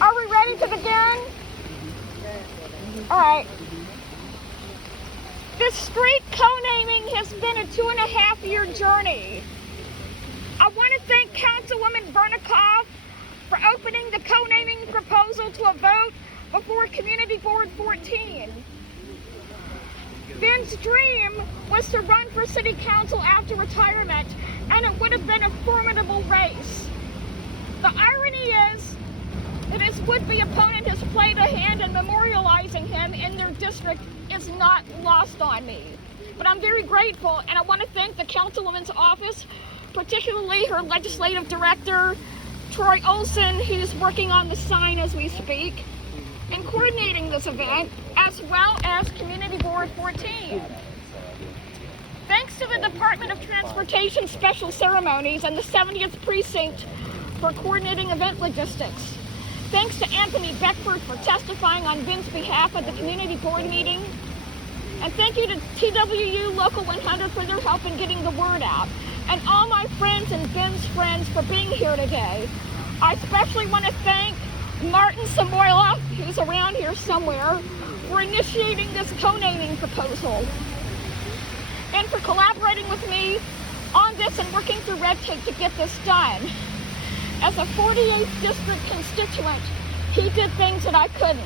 Are we ready to begin? All right. This street co-naming has been a 2.5-year journey. I want to thank Councilwoman Vernikoff for opening the co-naming proposal to a vote before Community Board 14. Ben's dream was to run for City Council after retirement, and it would have been a formidable race. The irony is that his would-be opponent has played a hand in memorializing him in their district is not lost on me. But I'm very grateful, and I want to thank the Councilwoman's office, particularly her legislative director, Troy Olson, who's working on the sign as we speak, and coordinating this event, as well as Community Board 14. Thanks to the Department of Transportation Special Ceremonies and the 70th Precinct for coordinating event logistics. Thanks to Anthony Beckford for testifying on Ben's behalf at the Community Board meeting. And thank you to TWU Local 100 for their help in getting the word out. And all my friends and Ben's friends for being here today. I especially want to thank Martin Samoila, who's around here somewhere, for initiating this co-naming proposal and for collaborating with me on this and working through red tape to get this done. As a 48th district constituent, he did things that I couldn't.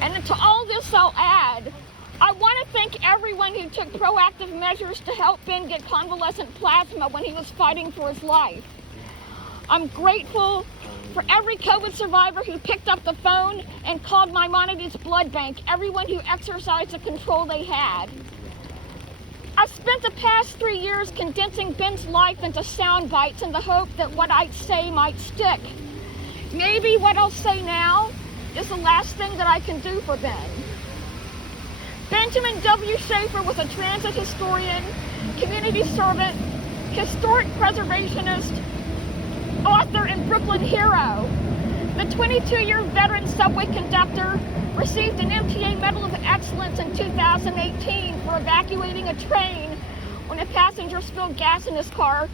And to all this I'll add, I want to thank everyone who took proactive measures to help Ben get convalescent plasma when he was fighting for his life. I'm grateful for every COVID survivor who picked up the phone and called Maimonides Blood Bank, everyone who exercised the control they had. I spent the past 3 years condensing Ben's life into sound bites in the hope that what I'd say might stick. Maybe what I'll say now is the last thing that I can do for Ben. Benjamin W. Schaeffer was a transit historian, community servant, historic preservationist, author, and Brooklyn hero. The 22-year veteran subway conductor received an MTA Medal of Excellence in 2018 for evacuating a train when a passenger spilled gas in his car,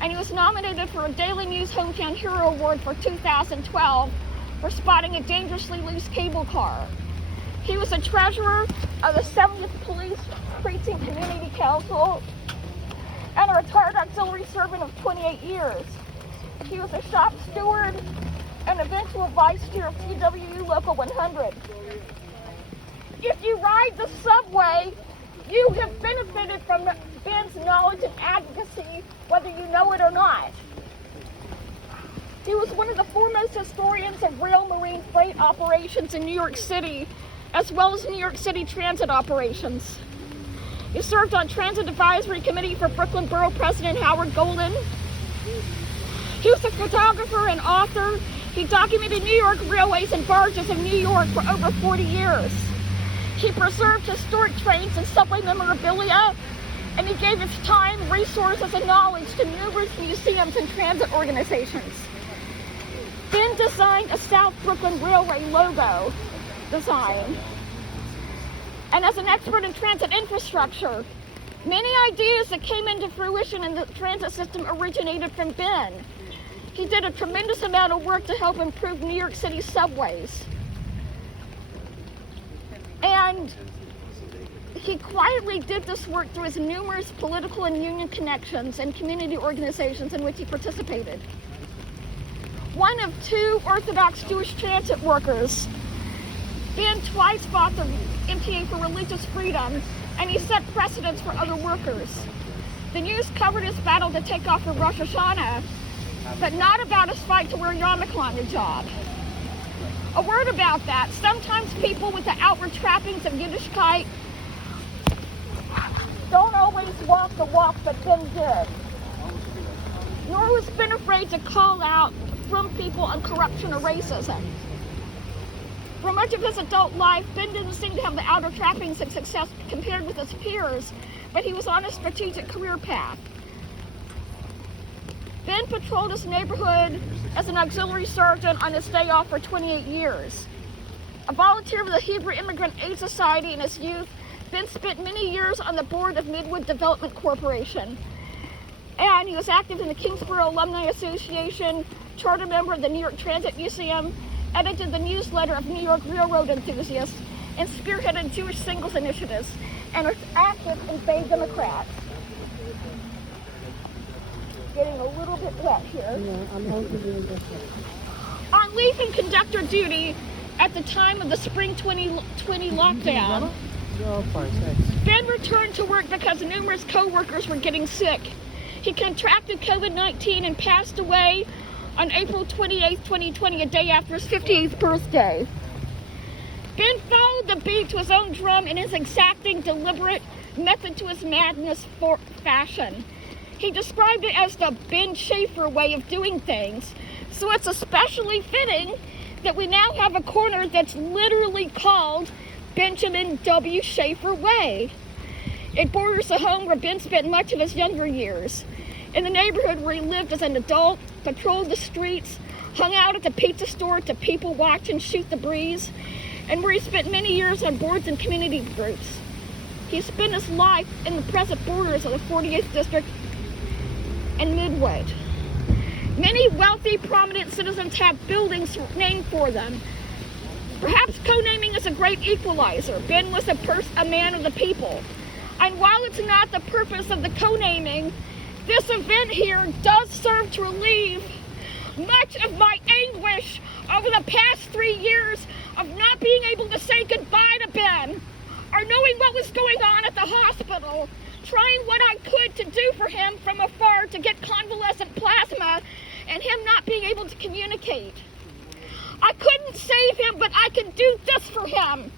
and he was nominated for a Daily News Hometown Hero Award for 2012 for spotting a dangerously loose cable car. He was a treasurer of the 70th Police Precinct Community Council and a retired auxiliary sergeant of 28 years. He was a shop steward and eventual Vice Chair of TWU Local 100. If you ride the subway, you have benefited from Ben's knowledge and advocacy, whether you know it or not. He was one of the foremost historians of rail marine freight operations in New York City, as well as New York City transit operations. He served on Transit Advisory Committee for Brooklyn Borough President Howard Golden. He was a photographer and author. He documented New York railways and barges of New York for over 40 years. He preserved historic trains and subway memorabilia, and he gave his time, resources, and knowledge to numerous museums and transit organizations. Ben designed a South Brooklyn Railway logo design. And as an expert in transit infrastructure, many ideas that came into fruition in the transit system originated from Ben. He did a tremendous amount of work to help improve New York City subways. And he quietly did this work through his numerous political and union connections and community organizations in which he participated. One of 2 Orthodox Jewish transit workers, Ben twice fought the MTA for religious freedom, and he set precedents for other workers. The news covered his battle to take off for Rosh Hashanah, but not about his fight to wear yarmulke on the job. A word about that. Sometimes people with the outward trappings of Yiddishkeit don't always walk the walk that Ben did. Nor was Ben afraid to call out from people on corruption or racism. For much of his adult life, Ben didn't seem to have the outer trappings of success compared with his peers, but he was on a strategic career path. Ben patrolled his neighborhood as an auxiliary sergeant on his day off for 28 years. A volunteer with the Hebrew Immigrant Aid Society in his youth, Ben spent many years on the board of Midwood Development Corporation. And he was active in the Kingsborough Alumni Association, charter member of the New York Transit Museum, edited the newsletter of New York Railroad enthusiasts, and spearheaded Jewish singles initiatives, and was active in Bay Democrats. Getting a little bit wet here. Yeah, I'm hoping doing this. On leaving conductor duty at the time of the spring 2020 lockdown, Oh, fine, thanks. Ben returned to work because numerous co-workers were getting sick. He contracted COVID-19 and passed away on April 28, 2020, a day after his 58th birthday. Ben followed the beat to his own drum in his exacting, deliberate method to his madness fashion. He described it as the Ben Schaeffer way of doing things, so it's especially fitting that we now have a corner that's literally called Benjamin W. Schaeffer Way. It borders the home where Ben spent much of his younger years. In the neighborhood where he lived as an adult, patrolled the streets, hung out at the pizza store to people watch and shoot the breeze, and where he spent many years on boards and community groups. He spent his life in the present borders of the 48th District and Midwood. Many wealthy, prominent citizens have buildings named for them. Perhaps co-naming is a great equalizer. Ben was a man of the people. And while it's not the purpose of the co-naming, this event here does serve to relieve much of my anguish over the past 3 years of not being able to say goodbye to Ben, or knowing what was going on at the hospital, trying what I could to do for him from afar to get convalescent plasma, and him not being able to communicate. I couldn't save him, but I can do this for him.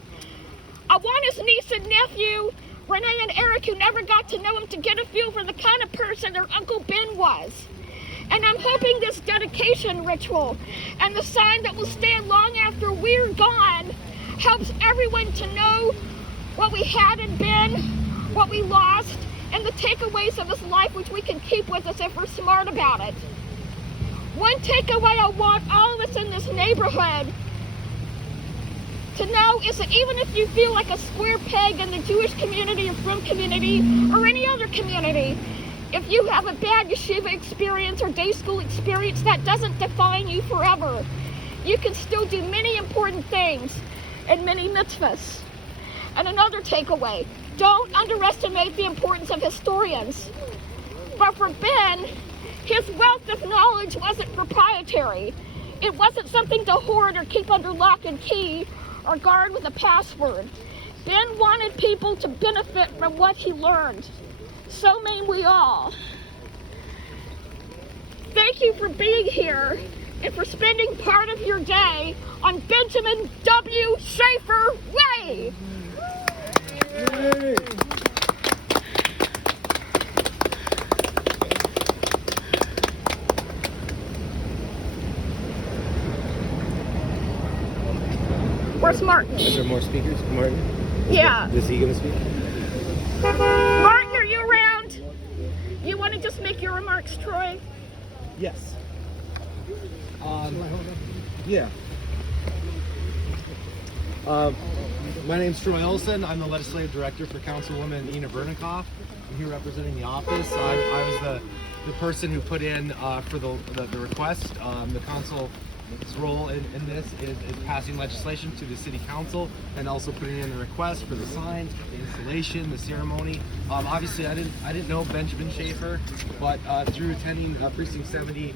I want his niece and nephew, Renee and Eric, who never got to know him, to get a feel for the kind of person their Uncle Ben was. And I'm hoping this dedication ritual and the sign that will stand long after we're gone helps everyone to know what we had in Ben, what we lost, and the takeaways of his life which we can keep with us if we're smart about it. One takeaway I want all of us in this neighborhood to know is that even if you feel like a square peg in the Jewish community or frum community or any other community, if you have a bad yeshiva experience or day school experience, that doesn't define you forever. You can still do many important things and many mitzvahs. And another takeaway, don't underestimate the importance of historians. But for Ben, his wealth of knowledge wasn't proprietary. It wasn't something to hoard or keep under lock and key or guard with a password. Ben wanted people to benefit from what he learned. So may we all. Thank you for being here and for spending part of your day on Benjamin W. Schaeffer Way. Yay. Where's Martin? Is there more speakers? Martin? Yeah. Is he going to speak? Martin, are you around? You want to just make your remarks, Troy? Yes. Yeah. My name's Troy Olson. I'm the legislative director for Councilwoman Ina Bernikoff. I'm here representing the office. I was the person who put in for the request. The council's role in this is passing legislation to the city council and also putting in the request for the signs, the installation, the ceremony. Obviously, I didn't know Benjamin Schaeffer, but through attending Precinct 70